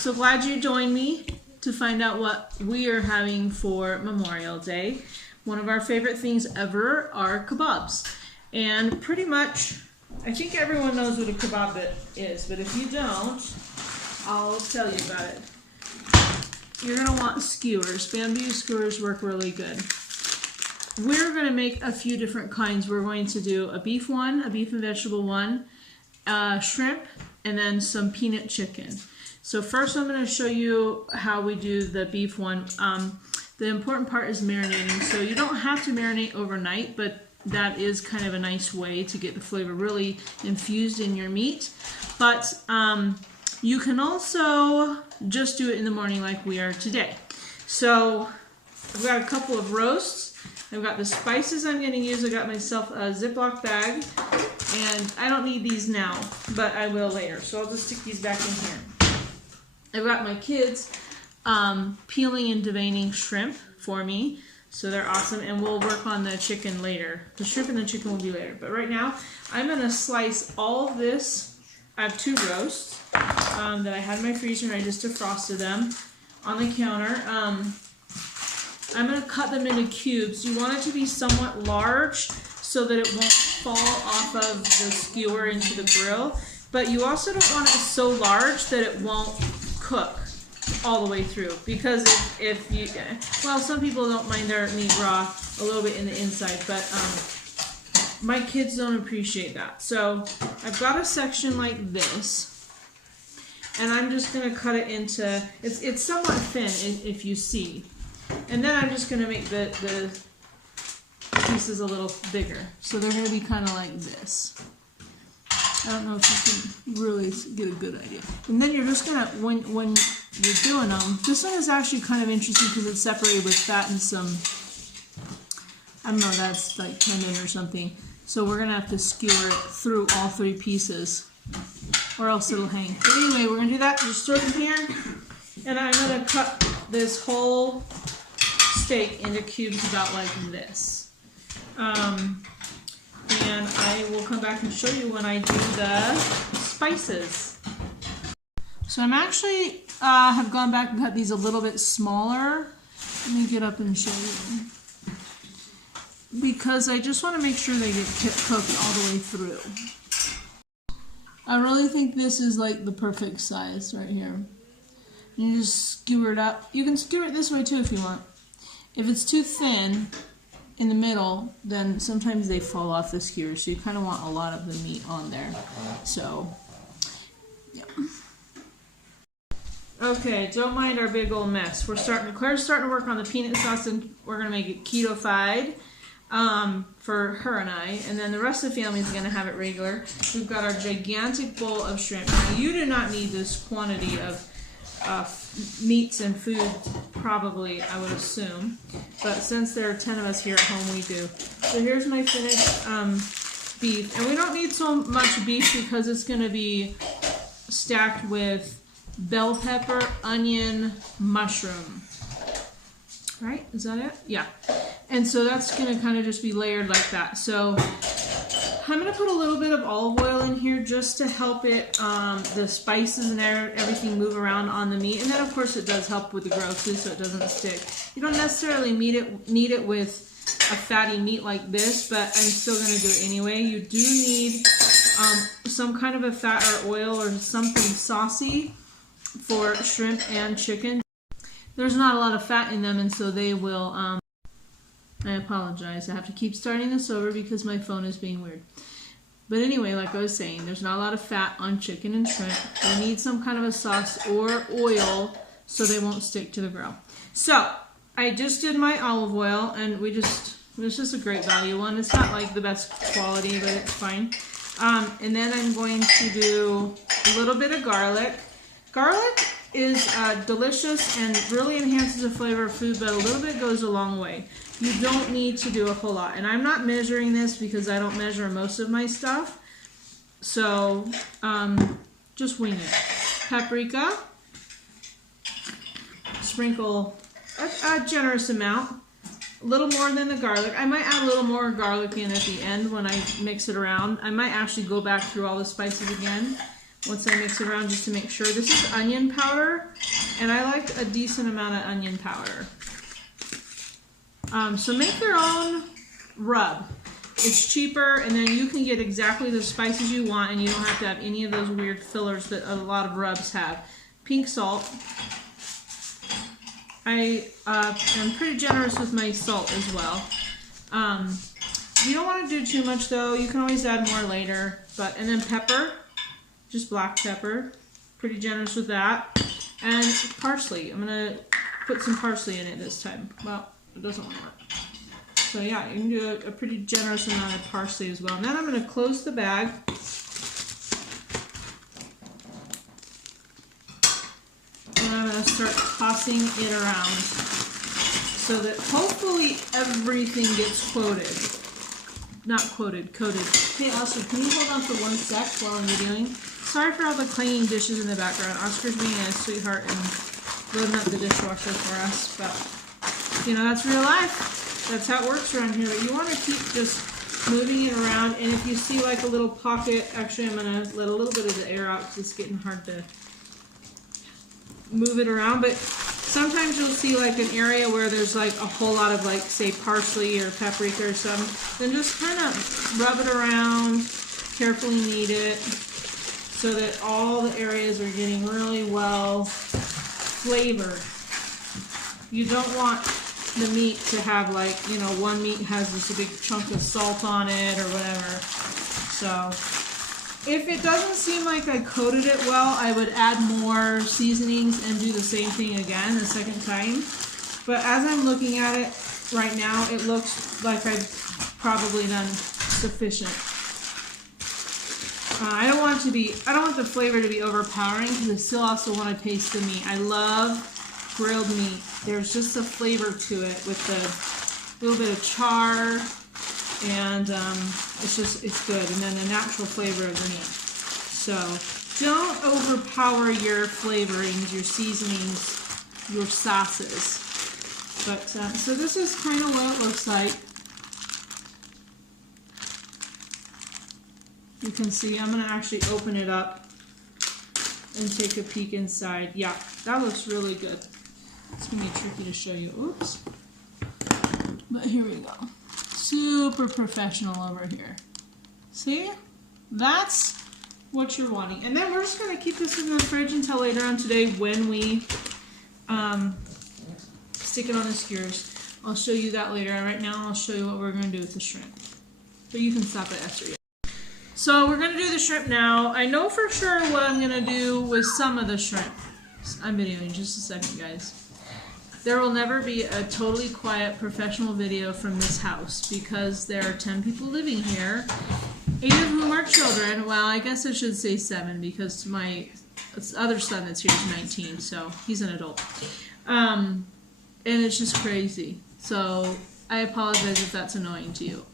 So glad you joined me to find out what we are having for Memorial Day. One of our favorite things ever are kebabs. And pretty much, I think everyone knows what a kebab is, but if you don't, I'll tell you about it. You're going to want skewers. Bamboo skewers work really good. We're going to make a few different kinds. We're going to do a beef one, a beef and vegetable one, shrimp, and then some peanut chicken. So first I'm going to show you how we do the beef one. The important part is marinating. So you don't have to marinate overnight, but that is kind of a nice way to get the flavor really infused in your meat. But you can also just do it in the morning like we are today. So I've got a couple of roasts. I've got the spices I'm going to use. I got myself a Ziploc bag, and I don't need these now, but I will later. So I'll just stick these back in here. I've got my kids peeling and deveining shrimp for me, so they're awesome, and we'll work on the chicken later. The shrimp and the chicken will be later, but right now I'm going to slice all of this. I have two roasts that I had in my freezer, and I just defrosted them on the counter. I'm going to cut them into cubes. You want it to be somewhat large so that it won't fall off of the skewer into the grill, but you also don't want it so large that it won't cook all the way through, because if you, well, some people don't mind their meat raw a little bit in the inside, but my kids don't appreciate that. So I've got a section like this, and I'm just going to cut it into, it's somewhat thin if you see, and then I'm just going to make the pieces a little bigger, so they're going to be kind of like this. I don't know if you can really get a good idea. And then you're just gonna, when you're doing them, this one is actually kind of interesting because it's separated with fat and some, I don't know, that's like tendon or something. So we're gonna have to skewer it through all three pieces, or else it'll hang. But anyway, we're gonna do that. Just throw it in here, and I'm gonna cut this whole steak into cubes about like this. And I will come back and show you when I do the spices. So I'm actually have gone back and cut these a little bit smaller. Let me get up and show you. Because I just want to make sure they get cooked all the way through. I really think this is like the perfect size right here. You just skewer it up. You can skewer it this way too if you want. If it's too thin in the middle, then sometimes they fall off the skewer, so you kind of want a lot of the meat on there. So, yeah. Okay, don't mind our big old mess. Claire's starting to work on the peanut sauce, and we're gonna make it keto-fied for her and I, and then the rest of the family is gonna have it regular. We've got our gigantic bowl of shrimp. Now, you do not need this quantity of meats and food, probably, I would assume, but since there are 10 of us here at home, we do. So here's my finished beef, and we don't need so much beef because it's going to be stacked with bell pepper, onion, mushroom. Right? Is that it? Yeah. And so that's going to kind of just be layered like that. So I'm going to put a little bit of olive oil in here just to help it, the spices and everything move around on the meat. And then, of course, it does help with the growth too, so it doesn't stick. You don't necessarily need it with a fatty meat like this, but I'm still going to do it anyway. You do need some kind of a fat or oil or something saucy for shrimp and chicken. There's not a lot of fat in them, and so they will... I apologize. I have to keep starting this over because my phone is being weird. But anyway, like I was saying, there's not a lot of fat on chicken and shrimp. They need some kind of a sauce or oil so they won't stick to the grill. So, I just did my olive oil, and it's just a great value one. It's not like the best quality, but it's fine. And then I'm going to do a little bit of garlic. Garlic is delicious and really enhances the flavor of food, but a little bit goes a long way. You don't need to do a whole lot. And I'm not measuring this because I don't measure most of my stuff. So, just wing it. Paprika. Sprinkle a generous amount. A little more than the garlic. I might add a little more garlic in at the end when I mix it around. I might actually go back through all the spices again. once I mix it around just to make sure. This is onion powder, and I like a decent amount of onion powder. So make your own rub. It's cheaper, and then you can get exactly the spices you want, and you don't have to have any of those weird fillers that a lot of rubs have. Pink salt. I am pretty generous with my salt as well. You don't want to do too much though. You can always add more later. And then pepper, just black pepper. Pretty generous with that. And parsley. I'm gonna put some parsley in it this time. Well, it doesn't want to work. So yeah, you can do a pretty generous amount of parsley as well. And then I'm gonna close the bag. And I'm gonna start tossing it around so that hopefully everything gets coated. Not quoted, coated. Hey Oscar, can you hold on for 1 sec while I'm videoing? Sorry for all the clanging dishes in the background. Oscar's being a sweetheart and loading up the dishwasher for us, but you know, that's real life. That's how it works around here. But you want to keep just moving it around, and if you see like a little pocket, actually I'm gonna let a little bit of the air out because it's getting hard to move it around, but sometimes you'll see like an area where there's like a whole lot of like, say, parsley or paprika or something. Then just kind of rub it around, carefully knead it so that all the areas are getting really well flavored. You don't want the meat to have like, you know, one meat has this big chunk of salt on it or whatever. So if it doesn't seem like I coated it well, I would add more seasonings and do the same thing again the second time. But as I'm looking at it right now, it looks like I've probably done sufficient. I don't want the flavor to be overpowering because I still also want to taste the meat. I love grilled meat. There's just a flavor to it with a little bit of char, and it's good. And then the natural flavor of the meat. So don't overpower your flavorings, your seasonings, your sauces. But so this is kind of what it looks like. You can see I'm going to actually open it up and take a peek inside. Yeah, that looks really good. It's going to be tricky to show you. Oops. But here we go. Super professional over here. See? That's what you're wanting. And then we're just going to keep this in the fridge until later on today when we stick it on the skewers. I'll show you that later. Right now I'll show you what we're going to do with the shrimp. But you can stop it after you. So we're going to do the shrimp now. I know for sure what I'm going to do with some of the shrimp. I'm videoing just a second, guys. There will never be a totally quiet professional video from this house because there are 10 people living here, 8 of whom are children. Well, I guess I should say 7 because my other son that's here is 19, so he's an adult. And it's just crazy. So I apologize if that's annoying to you.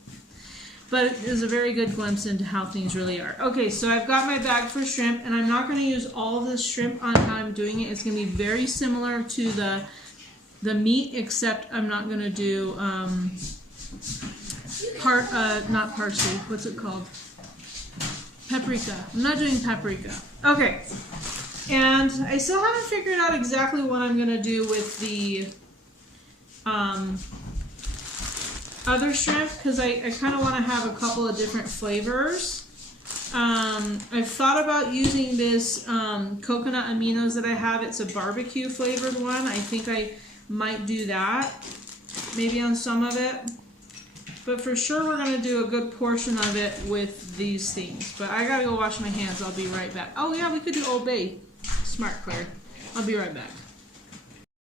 But it is a very good glimpse into how things really are. Okay, so I've got my bag for shrimp, and I'm not going to use all of this shrimp on how I'm doing it. It's going to be very similar to the meat, except I'm not going to do not parsley. What's it called? Paprika. I'm not doing paprika. Okay, and I still haven't figured out exactly what I'm going to do with the other shrimp, because I kind of want to have a couple of different flavors. I've thought about using this coconut aminos that I have. It's a barbecue flavored one. I think I might do that, maybe on some of it. But for sure we're going to do a good portion of it with these things. But I got to go wash my hands. I'll be right back. Oh yeah, we could do Old Bay. Smart, Claire. I'll be right back.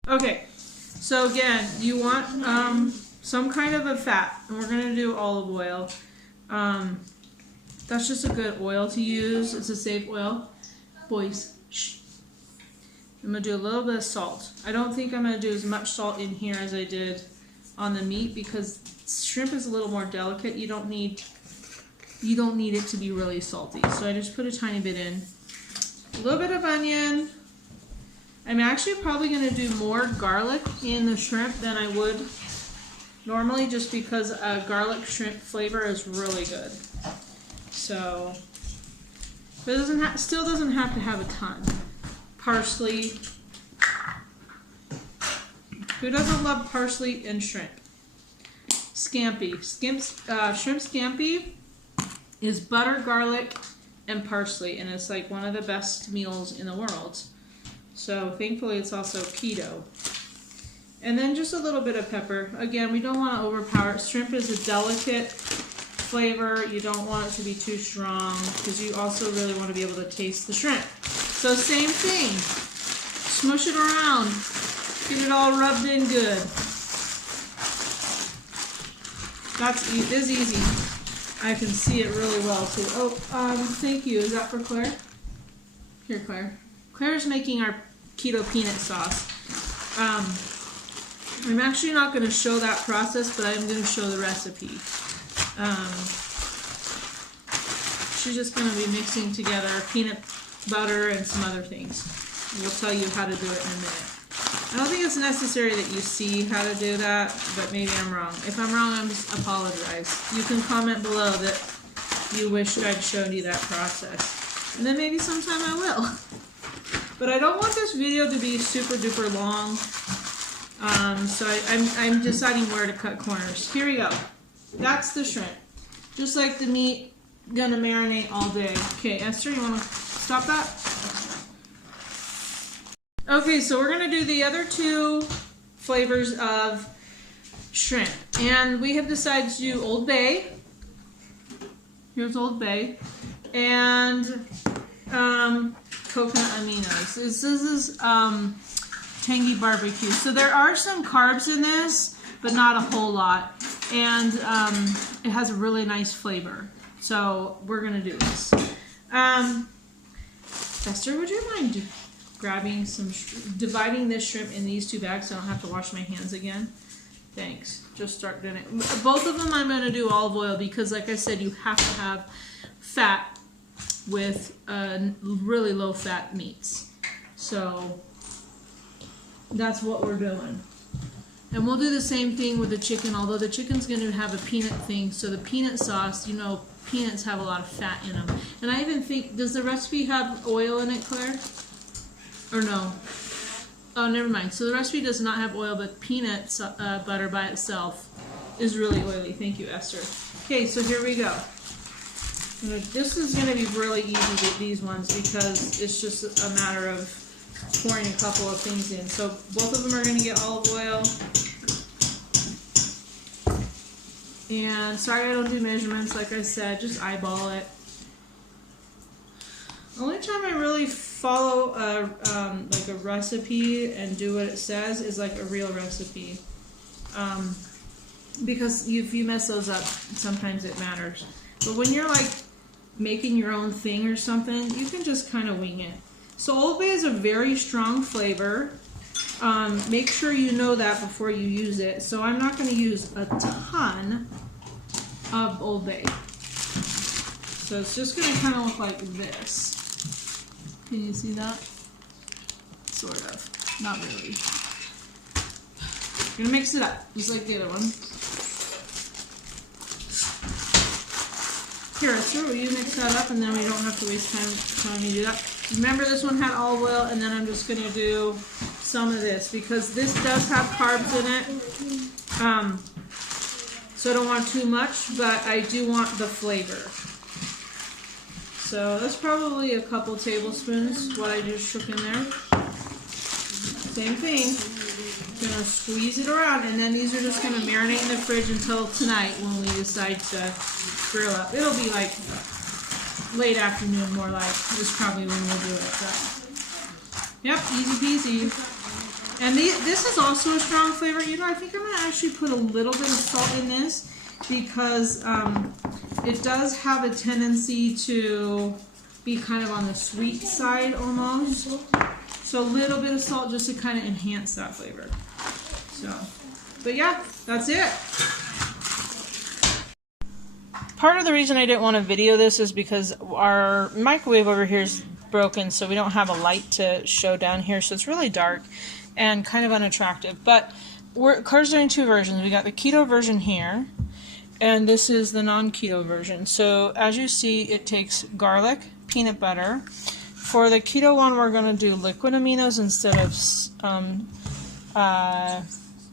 Okay, so again, you want some kind of a fat, and we're going to do olive oil. That's just a good oil to use. It's a safe oil. Boys, shh. I'm going to do a little bit of salt. I don't think I'm going to do as much salt in here as I did on the meat because shrimp is a little more delicate. You don't need it to be really salty. So I just put a tiny bit in. A little bit of onion. I'm actually probably going to do more garlic in the shrimp than I would normally, just because a garlic shrimp flavor is really good. So but it still doesn't have to have a ton. Parsley. Who doesn't love parsley and shrimp? Scampi. Shrimp scampi is butter, garlic, and parsley, and it's like one of the best meals in the world. So thankfully it's also keto. And then just a little bit of pepper. Again, we don't want to overpower it. Shrimp is a delicate flavor. You don't want it to be too strong because you also really want to be able to taste the shrimp. So same thing. Smush it around. Get it all rubbed in good. It is easy. I can see it really well too. Oh, thank you. Is that for Claire? Here, Claire. Claire's making our keto peanut sauce. I'm actually not going to show that process, but I'm going to show the recipe. She's just going to be mixing together peanut butter and some other things. We'll tell you how to do it in a minute. I don't think it's necessary that you see how to do that, but maybe I'm wrong. If I'm wrong, I just apologize. You can comment below that you wished I'd shown you that process. And then maybe sometime I will. But I don't want this video to be super duper long. So I'm deciding where to cut corners. Here we go. That's the shrimp. Just like the meat, gonna marinate all day. Okay, Esther, you wanna stop that? Okay, so we're gonna do the other two flavors of shrimp. And we have decided to do Old Bay. Here's Old Bay. And coconut aminos. This is tangy barbecue. So there are some carbs in this, but not a whole lot. And it has a really nice flavor. So we're gonna do this. Esther, would you mind grabbing some, dividing this shrimp in these two bags so I don't have to wash my hands again? Thanks. Just start doing it. Both of them I'm gonna do olive oil because, like I said, you have to have fat with really low fat meats. So that's what we're doing. And we'll do the same thing with the chicken, although the chicken's going to have a peanut thing. So the peanut sauce, you know, peanuts have a lot of fat in them. And I even think, does the recipe have oil in it, Claire? Or no? Oh, never mind. So the recipe does not have oil, but peanut butter by itself is really oily. Thank you, Esther. Okay, so here we go. This is going to be really easy with these ones because it's just a matter of pouring a couple of things in. So both of them are going to get olive oil. And sorry I don't do measurements, like I said, just eyeball it. The only time I really follow like a recipe and do what it says is like a real recipe. Because if you mess those up, sometimes it matters. But when you're like making your own thing or something, you can just kind of wing it. So Old Bay is a very strong flavor. Make sure you know that before you use it. So I'm not going to use a ton of Old Bay. So it's just going to kind of look like this. Can you see that? Sort of. Not really. You're going to mix it up, just like the other one. Here, Esther, will you mix that up and then we don't have to waste time telling you to do that? Remember, this one had olive oil, and then I'm just going to do some of this because this does have carbs in it. So I don't want too much, but I do want the flavor. So that's probably a couple tablespoons, what I just shook in there. Same thing. I'm going to squeeze it around, and then these are just going to marinate in the fridge until tonight when we decide to grill up. It'll be like late afternoon, more like. This is probably when we'll do it. But yep, easy peasy. And this is also a strong flavor. You know, I think I'm going to actually put a little bit of salt in this because it does have a tendency to be kind of on the sweet side almost. So a little bit of salt just to kind of enhance that flavor. So, but yeah, that's it. Part of the reason I didn't want to video this is because our microwave over here is broken, so we don't have a light to show down here, so it's really dark and kind of unattractive. But Claire's doing two versions. We got the keto version here, and this is the non-keto version. So as you see, it takes garlic, peanut butter. For the keto one, we're going to do liquid aminos instead of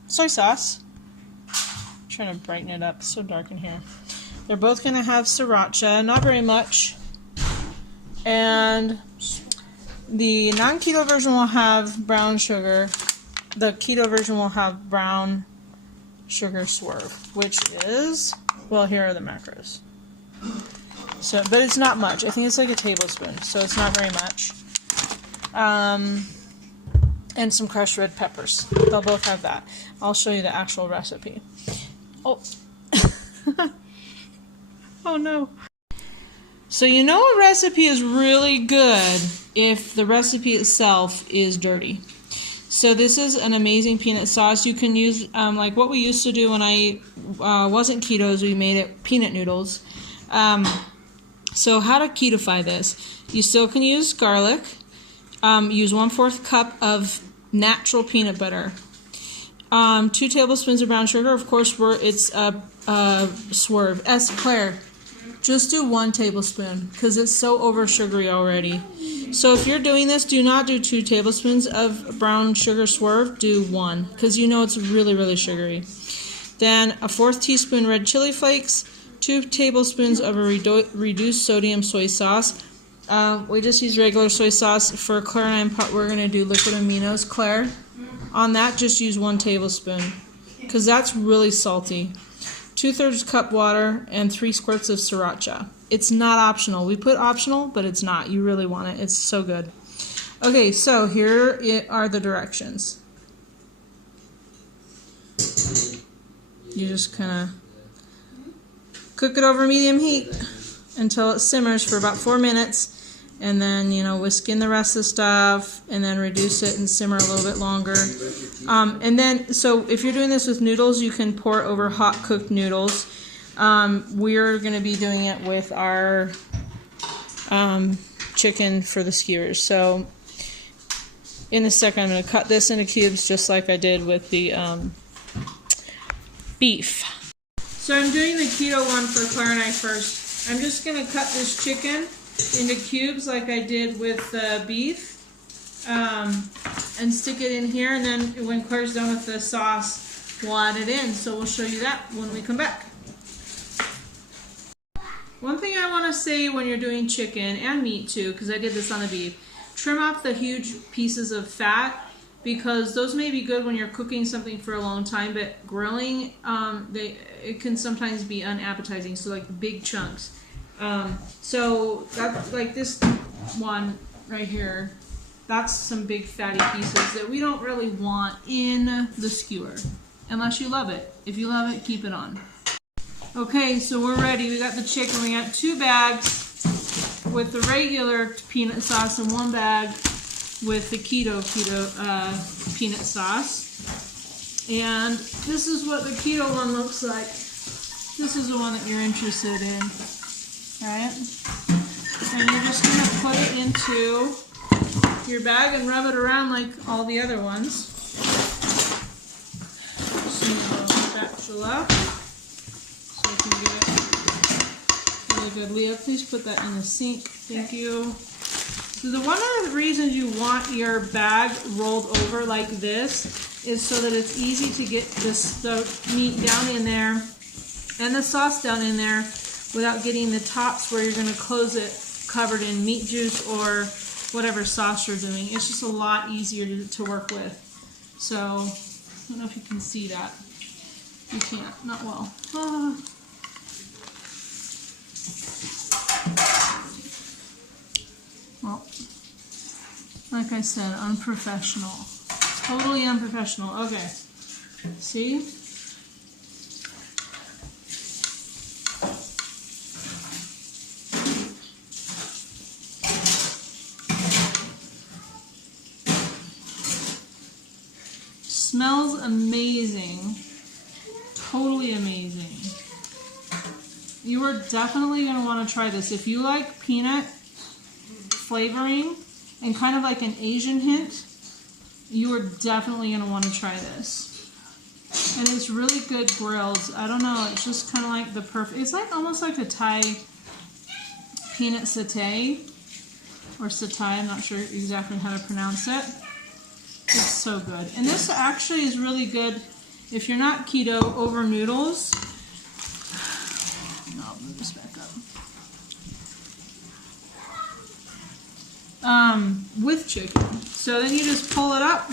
soy sauce. I'm trying to brighten it up. It's so dark in here. They're both going to have sriracha, not very much. And the non-keto version will have brown sugar. The keto version will have brown sugar swerve, which is, well, here are the macros. So, but it's not much. I think it's like a tablespoon, so it's not very much. And some crushed red peppers. They'll both have that. I'll show you the actual recipe. Oh. Oh no. So you know a recipe is really good if the recipe itself is dirty. So this is an amazing peanut sauce. You can use, like what we used to do when I wasn't keto, is we made it peanut noodles. So how to keto-fy this? You still can use garlic. Use 1/4 cup of natural peanut butter. 2 tablespoons of brown sugar. Of course, it's a swerve. Claire, just do 1 tablespoon because it's so over sugary already. So if you're doing this, do not do 2 tablespoons of brown sugar swerve. Do 1 because you know it's really, really sugary. Then a 1/4 teaspoon red chili flakes. 2 tablespoons of a reduced sodium soy sauce. We just use regular soy sauce. For Claire and I, we're going to do liquid aminos. Claire, on that, just use 1 tablespoon because that's really salty. 2/3 cup water and 3 squirts of sriracha. It's not optional. We put optional, but it's not. You really want it. It's so good. Okay, so here are the directions. You just kind of cook it over medium heat until it simmers for about 4 minutes, and then, you know, whisk in the rest of the stuff, and then reduce it and simmer a little bit longer. And then, so if you're doing this with noodles, you can pour over hot cooked noodles. We're going to be doing it with our chicken for the skewers. So in a second, I'm going to cut this into cubes just like I did with the beef. So I'm doing the keto one for Claire and I first. I'm just going to cut this chicken into cubes like I did with the beef, and stick it in here, and then when Claire's done with the sauce, we'll add it in. So we'll show you that when we come back. One thing I want to say when you're doing chicken and meat too, because I did this on the beef, trim off the huge pieces of fat, because those may be good when you're cooking something for a long time, but grilling, it can sometimes be unappetizing, so like big chunks. So that's like this one right here, that's some big fatty pieces that we don't really want in the skewer, unless you love it. If you love it, keep it on. Okay, so we're ready. We got the chicken. We got 2 bags with the regular peanut sauce and 1 bag with the keto peanut sauce. And this is what the keto one looks like. This is the one that you're interested in. Alright? And you're just going to put it into your bag and rub it around like all the other ones. Just use a little spatula so you can get it really good. Leah, please put that in the sink. Thank you. So one of the reasons you want your bag rolled over like this is so that it's easy to get the meat down in there and the sauce down in there without getting the tops where you're going to close it covered in meat juice or whatever sauce you're doing. It's just a lot easier to work with. So I don't know if you can see that. You can't, not well. Well, like I said, unprofessional. Totally unprofessional. Okay. See? Smells amazing. Totally amazing. You are definitely going to want to try this. If you like peanut flavoring and kind of like an Asian hint, you are definitely going to want to try this. And it's really good grilled. I don't know, it's just kind of like the perfect, it's like almost like a Thai peanut satay. or satay, I'm not sure exactly how to pronounce it. It's so good. And this actually is really good if you're not keto over noodles. No, I'll move this back up. With chicken. So then you just pull it up,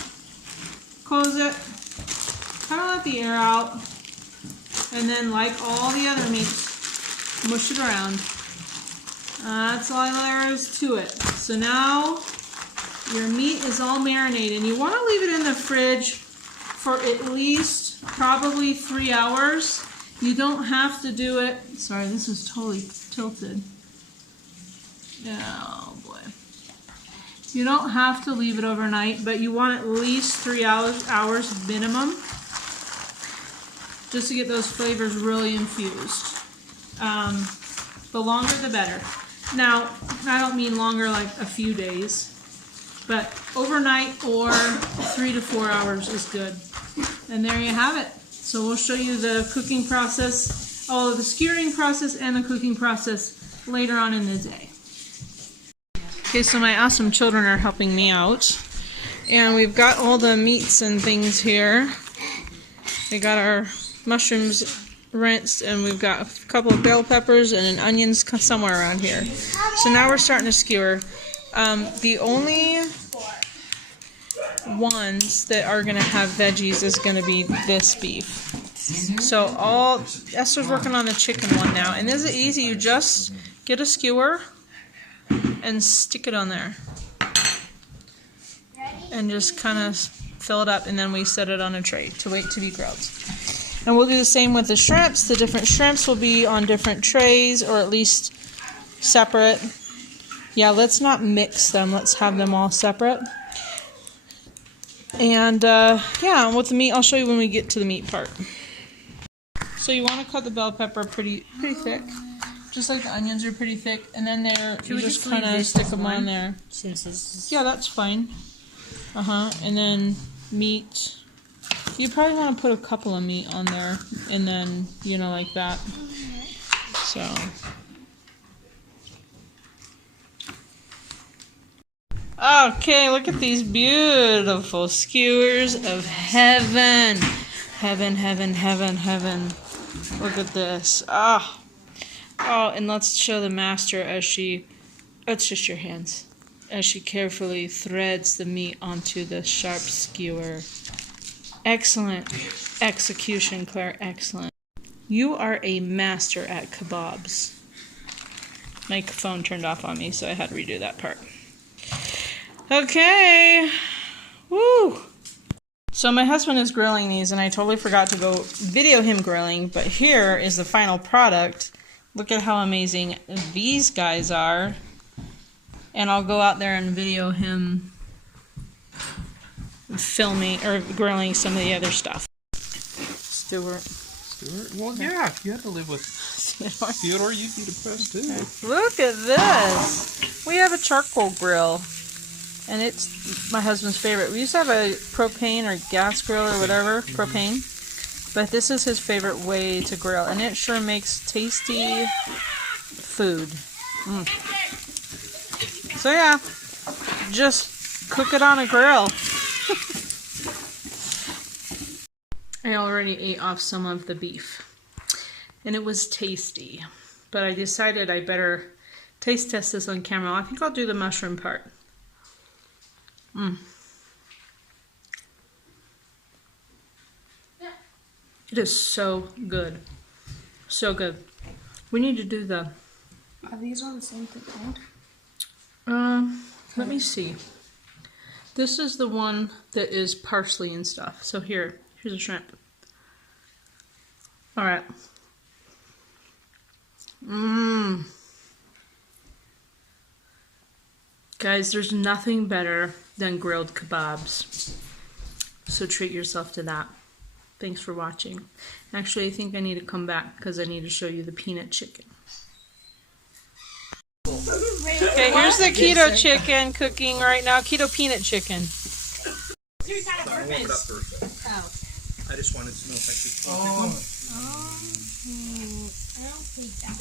close it, kind of let the air out, and then like all the other meats, mush it around. That's all there is to it. So now your meat is all marinated, and you want to leave it in the fridge for at least probably 3 hours. You don't have to do it. Sorry, this is totally tilted. Oh boy. You don't have to leave it overnight, but you want at least 3 hours minimum, just to get those flavors really infused. The longer the better. Now, I don't mean longer like a few days, but overnight or 3 to 4 hours is good. And there you have it. So we'll show you the cooking process, the skewering process and the cooking process later on in the day. Okay, so my awesome children are helping me out. And we've got all the meats and things here. We got our mushrooms rinsed, and we've got a couple of bell peppers and an onions somewhere around here. So now we're starting to skewer. The only ones that are going to have veggies is going to be this beef. So Esther's working on the chicken one now. And this is easy. You just get a skewer and stick it on there. And just kind of fill it up, and then we set it on a tray to wait to be grilled. And we'll do the same with the shrimps. The different shrimps will be on different trays, or at least separate. Yeah, let's not mix them. Let's have them all separate. And yeah, with the meat, I'll show you when we get to the meat part. So you want to cut the bell pepper pretty thick, just like the onions are pretty thick. And then you just kind of stick them on there. Yeah, that's fine. And then meat. You probably want to put a couple of meat on there, and then, you know, like that. So. Okay, look at these beautiful skewers of heaven. Heaven, heaven, heaven, heaven. Look at this. Oh, and let's show the master as it's just your hands, as she carefully threads the meat onto the sharp skewer. Excellent execution, Claire. Excellent. You are a master at kebabs. My phone turned off on me, so I had to redo that part. Okay. Woo! So my husband is grilling these, and I totally forgot to go video him grilling, but here is the final product. Look at how amazing these guys are. And I'll go out there and video him filming or grilling some of the other stuff. Stuart? Well, yeah, if you had to live with Theodore, you'd be depressed too. Look at this. We have a charcoal grill, and it's my husband's favorite. We used to have a propane or gas grill or whatever, propane, but this is his favorite way to grill, and it sure makes tasty food. So yeah, just cook it on a grill. I already ate off some of the beef, and it was tasty, but I decided I better taste test this on camera. I think I'll do the mushroom part. It is so good. So good. We need to do the... Are these all the same thing? Let me see. This is the one that is parsley and stuff. So here's a shrimp. All right. Guys, there's nothing better than grilled kebabs. So treat yourself to that. Thanks for watching. Actually, I think I need to come back because I need to show you the peanut chicken. Okay, here's the keto chicken cooking right now. Keto peanut chicken. I just wanted to know if I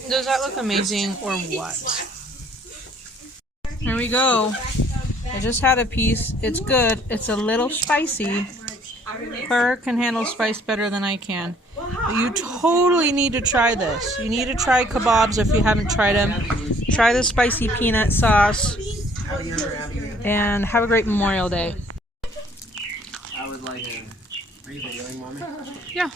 could. Does that look amazing or what? Here we go. I just had a piece. It's good. It's a little spicy. Her can handle spice better than I can. But you totally need to try this. You need to try kebabs if you haven't tried them. Try the spicy peanut sauce. And have a great Memorial Day. I would like a... Are you videoing, Mommy? Yeah.